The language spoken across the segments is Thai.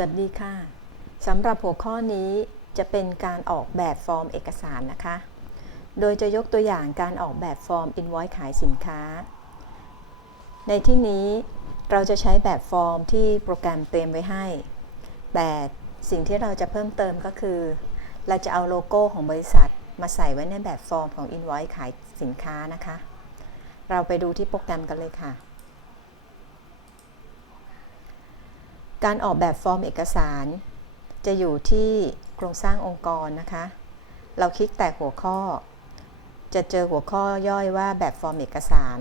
วัสดีค่ะสำหรับหัวข้อนี้จะเป็นการออกแบบฟอร์มเอกสารนะคะ โดยจะยกตัวอย่างการออกแบบฟอร์ม invoice ขายสินค้า ในที่นี้เราจะใช้แบบฟอร์มที่โปรแกรมเตรียมไว้ให้ แต่สิ่งที่เราจะเพิ่มเติมก็คือ เราจะเอาโลโก้ของบริษัทมาใส่ไว้ในแบบฟอร์มของ invoice ขายสินค้านะคะ เราไปดูที่โปรแกรมกันเลยค่ะ การออกแบบฟอร์มเอกสาร จะอยู่ที่โครงสร้างองค์กรนะคะ เราคลิกแต่หัวข้อ จะเจอหัวข้อย่อยว่าแบบฟอร์มเอกสาร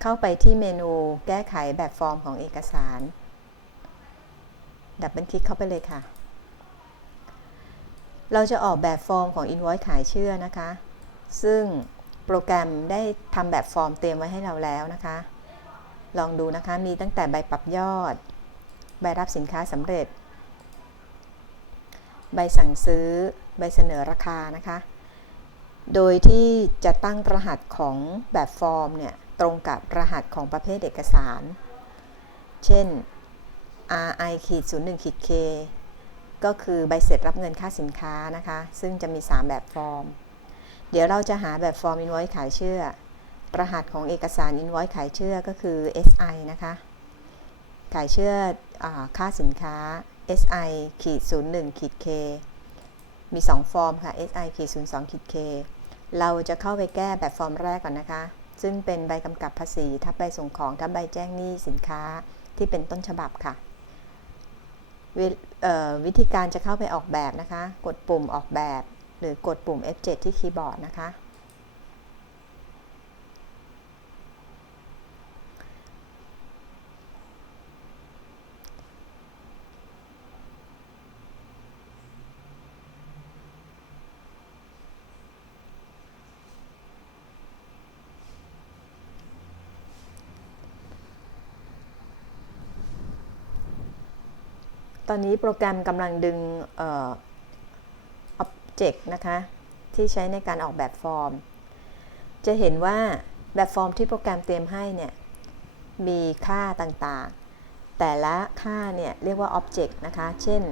เข้าไปที่เมนูแก้ไขแบบฟอร์มของเอกสาร ดับเบิลคลิกเข้าไปเลยค่ะ เราจะออกแบบฟอร์มของ Invoice ขายเชื่อนะคะ ซึ่งโปรแกรมได้ทำแบบฟอร์มเตรียมไว้ให้เราแล้วนะคะ ลองดูนะคะ มีตั้งแต่ใบปรับยอด ใบรับสินค้าสำเร็จ ใบสั่งซื้อ ใบเสนอราคานะคะ โดยที่จะตั้งรหัสของแบบฟอร์มเนี่ยตรงกับรหัสของประเภทเอกสาร เช่น RI ขีด01ขีด K ก็คือใบเสร็จรับเงินค่าสินค้านะคะ ซึ่งจะมี 3 แบบฟอร์ม เดี๋ยวเราจะหาแบบฟอร์ม invoice ขายเชื่อ รหัสของเอกสาร invoice ขายเชื่อก็คือ SI นะคะ ขายเชื่ออค่าสินค้า SI ขีด01ขีด K มี 2 ฟอร์มค่ะ SI ขีด02ขีด K เราจะเข้าไปแก้แบบฟอร์มแรกก่อนนะคะ ซึ่งเป็นใบกำกับภาษี ทับใบส่งของ ทับใบแจ้งหนี้สินค้าที่เป็นต้นฉบับค่ะววิธีการจะเข้าไปออกแบบนะคะ กดปุ่มออกแบบ หรือกดปุ่ม F7 ที่คีย์บอร์ดนะคะ ตอนนี้โปรแกรมกำลังดึงเอ่อ Object นะคะ ที่ใช้ในการออกแบบฟอร์ม จะเห็นว่าแบบฟอร์มที่โปรแกรมเตรียมให้เนี่ย มีค่าต่างๆ แต่ละค่าเนี่ยเรียกว่า Object นะคะ เช่น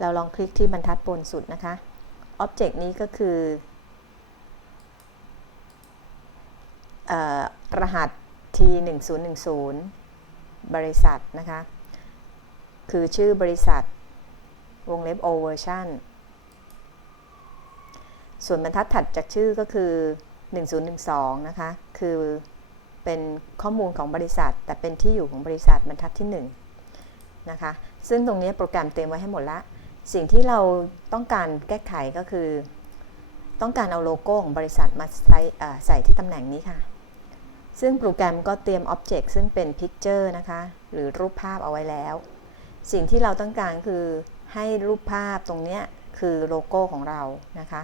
เราลองคลิกที่บรรทัดบนสุดนะคะ Object นี้ก็คืออรหัส T1010 บริษัทนะคะ คือชื่อบริษัท วงเล็บ o version ส่วนบรรทัดถัดจากชื่อก็คือ 1012 นะคะ คือเป็นข้อมูลของบริษัท แต่เป็นที่อยู่ของบริษัทบรรทัดที่1นะคะ ซึ่งตรงนี้โปรแกรมเตรียมไว้ให้หมดละ สิ่งที่เราต้องการแก้ไขก็คือ ต้องการเอาโลโก้ของบริษัทมาใส่ใส่ที่ตำแหน่งนี้ค่ะ ซึ่งโปรแกรมก็เตรียม Object ซึ่งเป็น Picture นะคะ หรือรูปภาพเอาไว้แล้ว สิ่งที่เราต้องการคือให้รูปภาพตรงนี้คือโลโก้ของเรานะคะ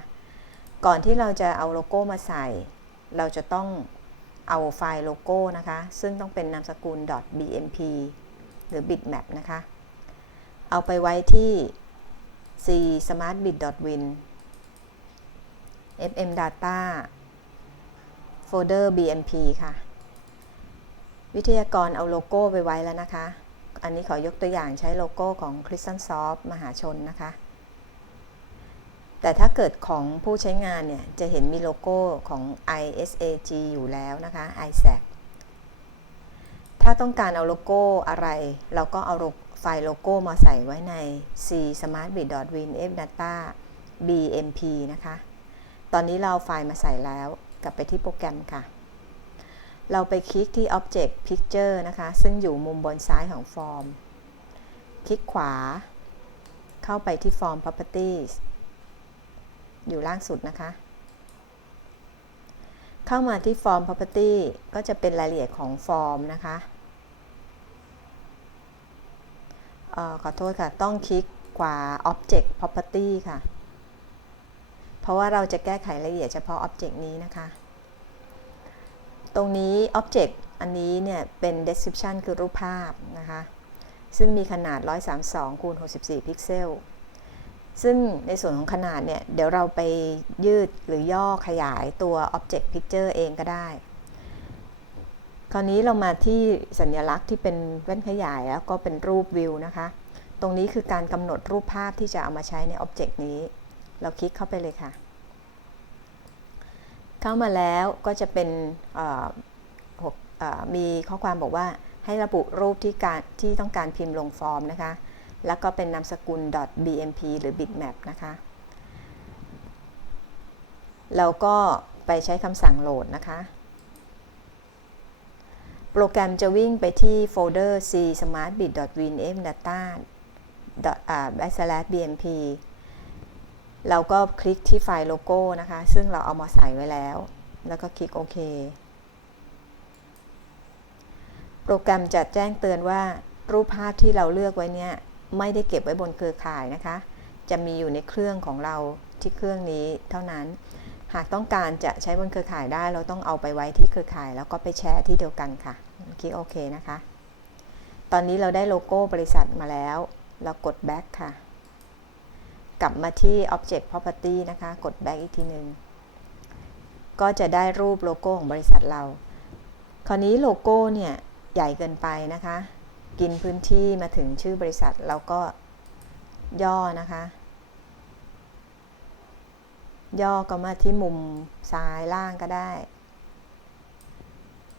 ก่อนที่เราจะเอาโลโก้มาใส่ เราจะต้องเอาไฟล์โลโก้นะคะ ซึ่งต้องเป็นนามสกุล .bmp หรือ bitmap นะคะ เอาไปไว้ที่ c smartbit.win fm data folder bmp ค่ะ วิทยากรเอาโลโก้ไปไว้แล้วนะคะ อันนี้ขอยกตัวอย่างใช้โลโก้ของ c r i s t a n Soft มหาชนนะคะ แต่ถ้าเกิดของผู้ใช้งานเนี่ย จะเห็นมีโลโก้ของ ISAG อยู่แล้วนะคะ ISAC ถ้าต้องการเอาโลโก้อะไร เราก็เอาไฟล์โลโก้มาใส่ไว้ใน c smartbit.win f data bmp นะคะ ตอนนี้เราไฟล์มาใส่แล้ว กลับไปที่โปรแกรมค่ะ เราไปคลิกที่ Object Picture นะคะ ซึ่งอยู่มุมบนซ้ายของฟอร์ม คลิกขวา เข้าไปที่ Form Properties อยู่ล่างสุดนะคะ เข้ามาที่ Form Property ก็จะเป็นรายละเอียดของฟอร์มนะคะออขอโทษค่ะ ต้องคลิกขวา Object Property ค่ะ เพราะว่าเราจะแก้ไขรายละเอียดเฉพาะ Object นี้นะคะ ตรงนี้ Object อันนี้เนี่ยเป็น Description คือรูปภาพนะคะ ซึ่งมีขนาด 132คูณ64 พิกเซล ซึ่งในส่วนของขนาดเนี่ย เดี๋ยวเราไปยืดหรือย่อขยายตัว Object Picture เองก็ได้ คราวนี้เรามาที่สัญลักษณ์ที่เป็นแว่นขยายแล้วก็เป็นรูปวิวนะคะ ตรงนี้คือการกำหนดรูปภาพที่จะเอามาใช้ในอ็อบเจกต์นี้ เราคลิกเข้าไปเลยค่ะ เข้ามาแล้วก็จะเป็นมีข้อความบอกว่าให้ระบุรูปที่การที่ต้องการพิมพ์ลงฟอร์มนะคะ แล้วก็เป็นนามสกุล .bmp หรือ bitmap นะคะ เราก็ไปใช้คำสั่งโหลดนะคะ โปรแกรมจะวิ่งไปที่โฟลเดอร์ c smartbit.winfdata bmp เราก็คลิกที่ไฟล์โลโก้นะคะ ซึ่งเราเอามาใส่ไว้แล้ว แล้วก็คลิกโอเค โปรแกรมจะแจ้งเตือนว่ารูปภาพที่เราเลือกไว้เนี่ยไม่ได้เก็บไว้บนเครือข่ายนะคะ จะมีอยู่ในเครื่องของเราที่เครื่องนี้เท่านั้น หากต้องการจะใช้บนเครือข่ายได้ เราต้องเอาไปไว้ที่เครือข่าย แล้วก็ไปแชร์ที่เดียวกันค่ะคลิกโอเคนะคะ ตอนนี้เราได้โลโก้บริษัทมาแล้ว เรากด back ค่ะ กลับมาที่ object property นะคะ กด back อีกทีหนึ่งก็จะได้รูปโลโก้ของบริษัทเรา คราวนี้โลโก้เนี่ยใหญ่เกินไปนะคะ กินพื้นที่มาถึงชื่อบริษัทเราก็ย่อนะคะ ย่อก็มาที่มุมซ้ายล่างก็ได้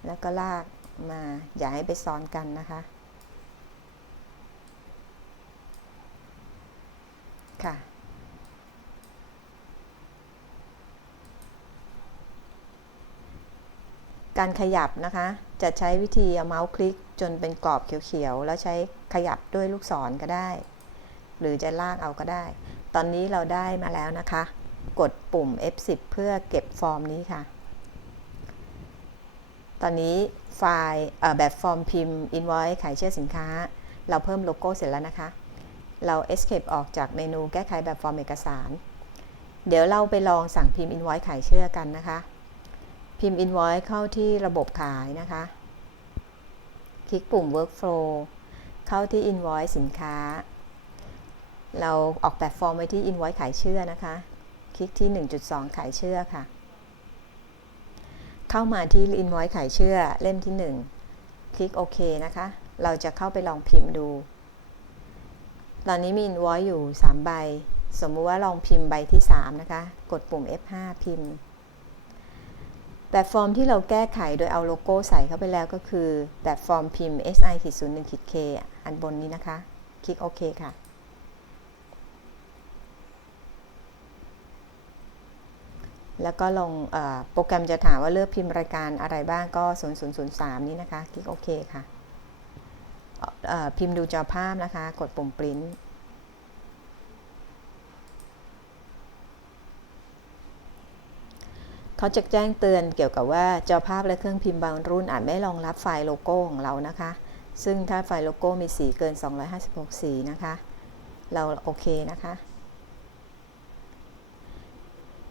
แล้วก็ลากมาอย่าให้ไปซ้อนกันนะคะค่ะ การขยับนะคะ จะใช้วิธีเอาเมาส์คลิกจนเป็นกรอบเขียวๆ แล้วใช้ขยับด้วยลูกศรก็ได้ หรือจะลากเอาก็ได้ ตอนนี้เราได้มาแล้วนะคะ กดปุ่ม F10 เพื่อเก็บฟอร์มนี้ค่ะ ตอนนี้ไฟล์แบบฟอร์มพิมพ์ invoice ขายเชื่อสินค้า เราเพิ่มโลโก้เสร็จแล้วนะคะ เรา escape ออกจากเมนูแก้ไขแบบฟอร์มเอกสาร เดี๋ยวเราไปลองสั่งพิมพ์ invoice ขายเชื่อกันนะคะ พิมพ์ invoice เข้าที่ระบบขายนะคะ คลิกปุ่ม workflow เข้าที่ invoice สินค้า เราออกแบบฟอร์มไว้ที่ invoice ขายเชื่อนะคะ คลิกที่ 1.2 ขายเชื่อค่ะ เข้ามาที่ invoice ขายเชื่อเล่มที่ 1 คลิกโอเคนะคะ เราจะเข้าไปลองพิมพ์ดู ตอนนี้มี invoice อยู่ 3 ใบ สมมุติว่าลองพิมพ์ใบที่ 3 นะคะ กดปุ่ม F5 พิมพ์ แบบฟอร์มที่เราแก้ไขโดยเอาโลโก้ใส่เข้าไปแล้วก็คือ แบบฟอร์มพิมพ์ si-01-k อันบนนี้นะคะ คลิกโอเคค่ะ แล้วก็ลงโปรแกรมจะถามว่าเลือกพิมพ์รายการอะไรบ้างก็ 0003 นี้นะคะ คลิกโอเคค่ะพิมพ์ดูจอภาพนะคะ กดปุ่มปริ้น เขาจะแจ้งเตือนเกี่ยวกับว่าจอภาพและเครื่องพิมพ์บางรุ่นอาจไม่รองรับไฟล์โลโก้ของเรานะคะ ซึ่งถ้าไฟล์โลโก้มีสีเกิน 256 สีนะคะ เราโอเคนะคะ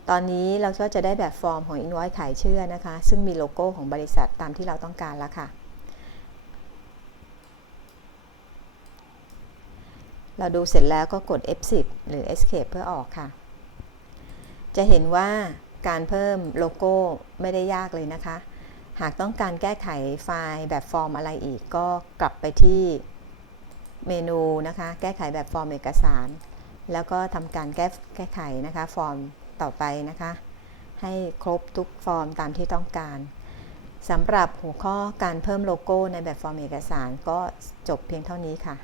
ตอนนี้เราก็จะได้แบบฟอร์มของ Invoice ขายเชื่อนะคะ ซึ่งมีโลโก้ของบริษัทตามที่เราต้องการแล้วค่ะเราดูเสร็จแล้วก็กด F10 หรือ Escape เพื่อออกค่ะ จะเห็นว่า การเพิ่มโลโก้ไม่ได้ยากเลยนะคะ หากต้องการแก้ไขไฟล์แบบฟอร์มอะไรอีกก็กลับไปที่เมนูนะคะ แก้ไขแบบฟอร์มเอกสาร แล้วก็ทำการแก้แก้ไขนะคะฟอร์มต่อไปนะคะ ให้ครบทุกฟอร์มตามที่ต้องการสำหรับหัวข้อการเพิ่มโลโก้ในแบบฟอร์มเอกสารก็จบเพียงเท่านี้ค่ะ